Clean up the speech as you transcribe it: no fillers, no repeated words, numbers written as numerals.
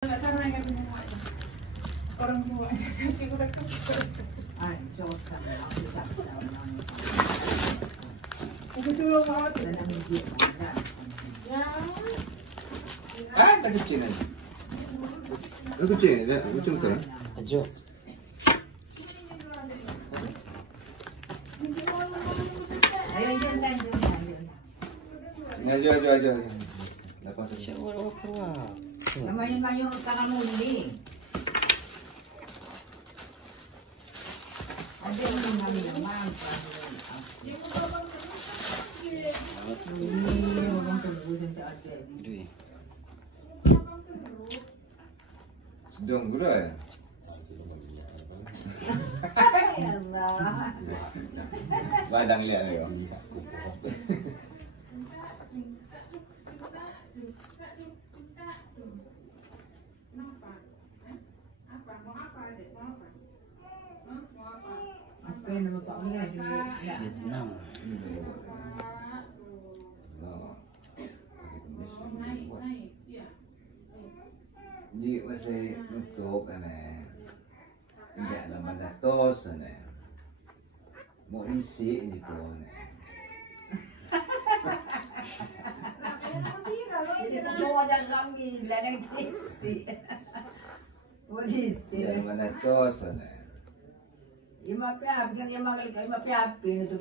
Orang tua sapi mereka. Ay, Diyosa mo. Sabi-sabi lang. Nagtulong ako. Yan ang hindi mo. Ah, tak kecil aja. Kecil, kecil kan? Ajo. Ayun, yun lang, yun lang, yun lang. Ajo. Lepas tu. Siya wala ko keluar. Mayon-mayon ka na muli. Ada mo namin naman. Ini, huwag mong tagusin sa atin. Aduh. Sedang gula ya? Allah. Badang lihat ni. Apa yang nama Pak Mila? Vietnam. Ni masih nutup kan eh. Tidak lama dah tos kan eh. Mau isi ni pun. Jadi semua jangan kami ladang kisi. Polisi. Tidak lama dah tos kan eh. Ima piapin, ima kali kali ima piapin itu.